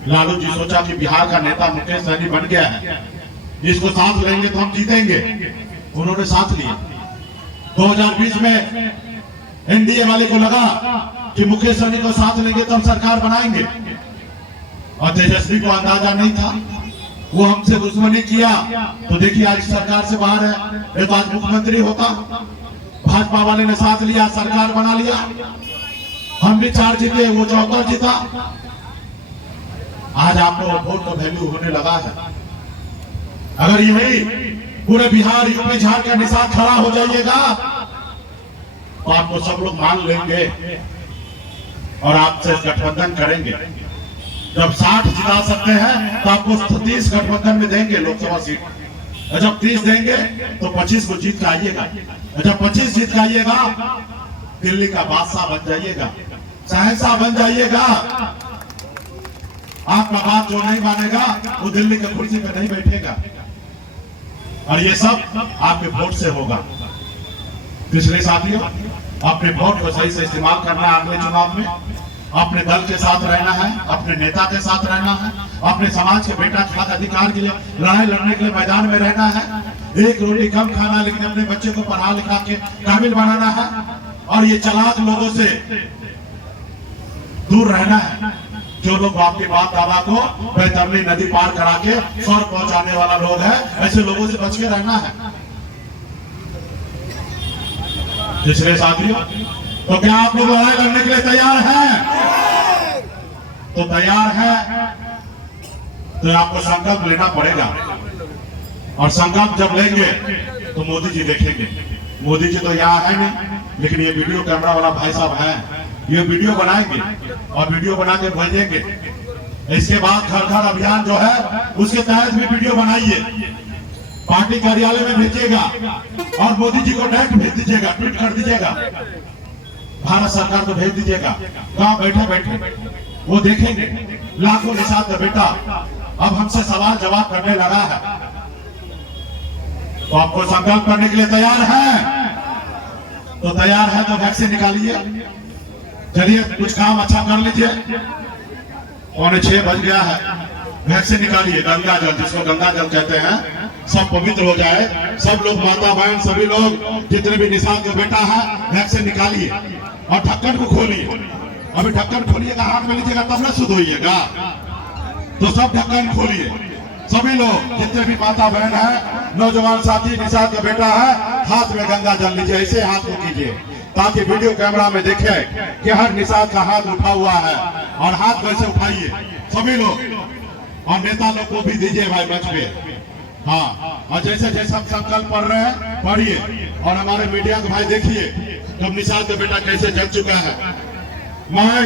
लालू जी सोचा कि बिहार का नेता मुकेश सहनी बन गया है, इसको साथ लेंगे तो हम जीतेंगे। उन्होंने साथ लिया। 2020 में एनडीए वाले को लगा कि मुकेश सहनी को साथ लेंगे तो हम सरकार बनाएंगे। और तेजस्वी को अंदाजा नहीं था, वो हमसे दुश्मनी किया तो देखिए आज सरकार से बाहर है। ये तो आज मुख्यमंत्री होता, भाजपा वाले ने साथ लिया, सरकार बना लिया, हम भी 4 जीते, वो 74 जीता। आज आपको वोट का वैल्यू होने लगा है। अगर यही पूरे बिहार यूपी झारखंड के साथ खड़ा हो जाइएगा तो आपको सब लोग मान लेंगे और आपसे गठबंधन करेंगे। जब 60 जिता सकते हैं तो आपको 30 गठबंधन में देंगे लोकसभा सीट, और जब 30 देंगे तो 25 को जीत के आइएगा, और जब 25 जीत के आइएगा दिल्ली का बादशाह बन जाइएगा, शहंशाह बन जाइएगा। आपका बात जो नहीं मानेगा वो दिल्ली के कुर्सी पे नहीं बैठेगा, और ये सब आपके वोट से होगा। इसलिए साथियों, अपने वोट को सही से इस्तेमाल करना है। अगले चुनाव में अपने दल के साथ रहना है, अपने नेता के साथ रहना है, अपने समाज के बेटा के हक अधिकार के लिए लड़ाई लड़ने के लिए मैदान में रहना है। एक रोटी कम खाना, लेकिन अपने बच्चे को पढ़ा लिखा के काबिल बनाना है, और ये चालाक लोगों से दूर रहना है। जो लोग आपके बाप दादा को बैतरनी नदी पार करा के स्वर्ग पहुंचाने वाला लोग है, ऐसे लोगों से बच के रहना है। इसलिए साथियों, तो क्या आप लोग लड़ाई लड़ने के लिए तैयार हैं? तो तैयार है तो आपको संकल्प लेना पड़ेगा, और संकल्प जब लेंगे तो मोदी जी देखेंगे। मोदी जी तो यहाँ है नहीं, लेकिन ये वीडियो कैमरा वाला भाई साहब है, ये वीडियो बनाएंगे और वीडियो बना के भेजेंगे। इसके बाद घर घर अभियान जो है उसके तहत भी वीडियो बनाइए, पार्टी कार्यालय में भेजिएगा और मोदी जी को डायरेक्ट भेज दीजिएगा, ट्वीट कर दीजिएगा, भारत सरकार को भेज दीजिएगा। गांव बैठे बैठे वो देखेंगे लाखों निषाद का बेटा अब हमसे सवाल जवाब करने लगा है। तो आपको संकल्प करने के लिए तैयार है? तो तैयार है तो वैक्सीन निकालिए। चलिए कुछ काम अच्छा कर लीजिए, 6:45 बज गया है। वैक्सीन निकालिए, गंगा जल, जिसको गंगा जल कहते हैं, सब पवित्र हो जाए। सब लोग, माता बहन, सभी लोग, जितने भी निषाद का बेटा है, वैक्सीन निकालिए और ढक्कन को खोलिए। अभी ढक्कन खोलिएगा, हाथ में लीजिएगा तब ना शुद्ध होइएगा। तो सब ढक्कन खोलिए, सभी लोग, जितने भी माता बहन है, नौजवान साथी, निषाद का बेटा है, हाथ में गंगा जल लीजिए, ऐसे हाथ को कीजिए ताकि वीडियो कैमरा में देखे कि हर निषाद का हाथ उठा हुआ है। और हाथ वैसे उठाइए सभी लोग, और नेता लोग को भी दीजिए भाई मंच पे। हाँ, और जैसे जैसे हम संकल्प पढ़ रहे हैं पढ़िए, और हमारे मीडिया के भाई देखिए जब निषाद का बेटा कैसे जग चुका है। मैं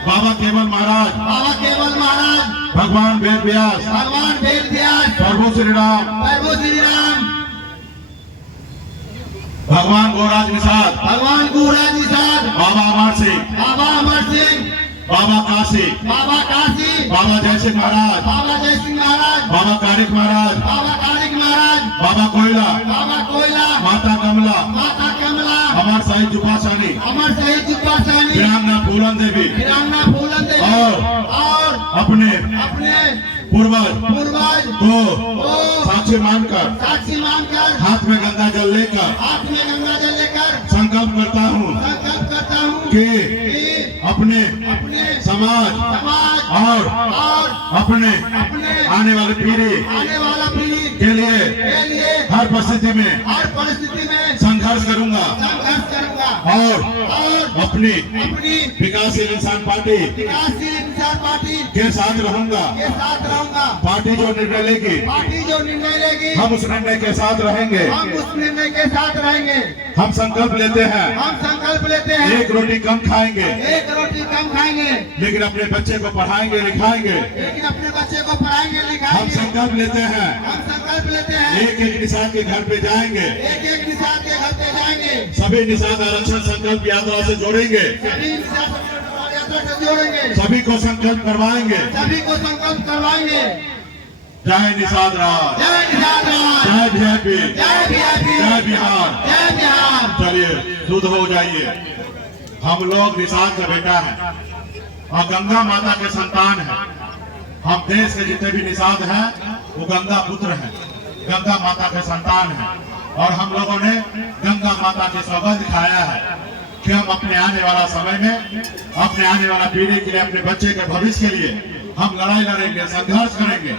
बाबा केवल महाराज, बाबा केवल महाराज, भगवान वेद व्यास, भगवान वेद व्यास, प्रभु श्री राम, प्रभु श्री राम, भगवान गोराज निषाद, भगवान गोराज निषाद, बाबा अमर सिंह, बाबा अमर सिंह, बाबा काशी, बाबा काशी, बाबा जय सिंह महाराज, बाबा जय सिंह महाराज, बाबा कारिक महाराज, बाबा कारिक महाराज, बाबा कोयला, बाबा कोयला, माता कमला, माता कमला, अमर शहीद जुपासानी, अमर शहीद जुपासानी, वीरांगना फूलन देवी, वीरांगना फूलन देवी, और अपने पूर्वज को साक्षी मानकर हाथ में गंगा जल लेकर संकल्प करता हूँ कि अपने समाज और अपने आने वाली पीढ़ी के लिए हर परिस्थिति में संघर्ष करूंगा और अपनी विकासशील इंसान पार्टी के साथ रहूंगा। पार्टी जो निर्णय लेगी हम उस निर्णय के साथ रहेंगे। हम संकल्प लेते हैं एक रोटी कम खाएंगे, लेकिन अपने बच्चे को पढ़ाएंगे लिखाएंगे। हम संकल्प लेते हैं एक एक निषाद के घर पे जाएंगे, सभी निषाद आरक्षण संकल्प यात्रा से जोड़ेंगे, सभी को संकल्प करवाएंगे। जय निषाद राज, जय वीआईपी, जय बिहार। चलिए शुद्ध हो जाइए। हम लोग निषाद का बेटा है और गंगा माता के संतान है। हम देश के जितने भी निषाद हैं वो गंगा पुत्र हैं, गंगा माता के संतान हैं, और हम लोगों ने गंगा माता की सौगंध खाया है कि हम अपने आने वाला समय में, अपने आने वाला पीढ़ी के लिए, अपने बच्चे के भविष्य के लिए हम लड़ाई लड़ेंगे, संघर्ष करेंगे,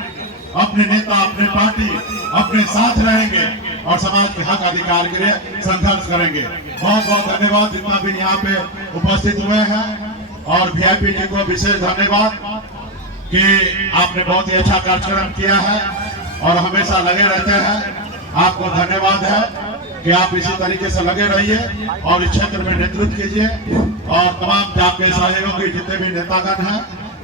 अपने नेता, अपने पार्टी, अपने साथ रहेंगे और समाज के हक अधिकार के लिए संघर्ष करेंगे। बहुत बहुत धन्यवाद जितना भी यहाँ पे उपस्थित हुए हैं, और वीआईपी जी को विशेष धन्यवाद कि आपने बहुत ही अच्छा कार्यक्रम किया है और हमेशा लगे रहते हैं। आपको धन्यवाद है कि आप इसी तरीके से लगे रहिए और इस क्षेत्र में नेतृत्व कीजिए, और तमाम आपके सहयोगी जितने भी नेतागण हैं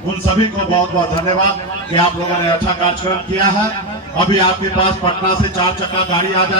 उन सभी को बहुत बहुत धन्यवाद कि आप लोगों ने अच्छा कार्यक्रम किया है। अभी आपके पास पटना से 4 चक्का गाड़ी आ जाए।